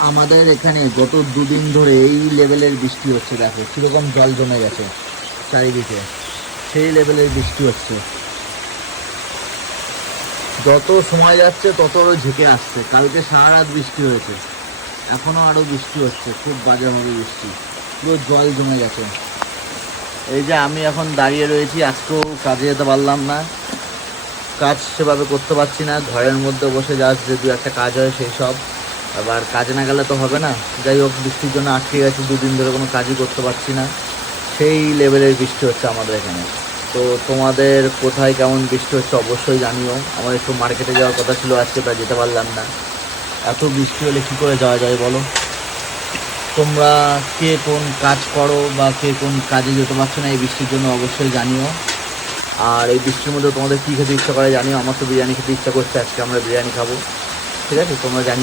আমাদের এখানে গত দুদিন ধরে এই লেভেলের বৃষ্টি হচ্ছে, দেখো কীরকম জল জমে গেছে চারিদিকে, সেই লেভেলের বৃষ্টি হচ্ছে। যত সময় যাচ্ছে তত ঝেঁকে আসছে। কালকে সারা রাত বৃষ্টি হয়েছে, এখনও আরও বৃষ্টি হচ্ছে, খুব বাজেভাবে বৃষ্টি, পুরো জল জমে গেছে। এই যে আমি এখন দাঁড়িয়ে রয়েছি, আজকেও কাজে যেতে পারলাম না, কাজ সেভাবে করতে পারছি না, ঘরের মধ্যে বসে জাস্ট যে দু একটা কাজ হয় সেই সব। আবার কাজে না গেলে তো হবে না, যাই হোক বৃষ্টির জন্য আটকে গেছি, দুদিন ধরে কোনো কাজই করতে পারছি না, সেই লেভেলের বৃষ্টি হচ্ছে আমাদের এখানে। তো তোমাদের কোথায় কেমন বৃষ্টি হচ্ছে অবশ্যই জানিও। আমার একটু মার্কেটে যাওয়ার কথা ছিল আজকে, তা যেতে পারলাম না। এত বৃষ্টি হলে কী করে যাওয়া যায় বলো? তোমরা কে কোন কাজ করো বা কে কোন কাজে যেতে পারছো না এই বৃষ্টির জন্য অবশ্যই জানিও। আর এই বৃষ্টির মধ্যে তোমাদের কী খেতে ইচ্ছা করে জানিও। আমার তো বিরিয়ানি খেতে ইচ্ছা করছে, আজকে আমরা বিরিয়ানি খাবো। ঠিক আছে, তোমরা জানিও।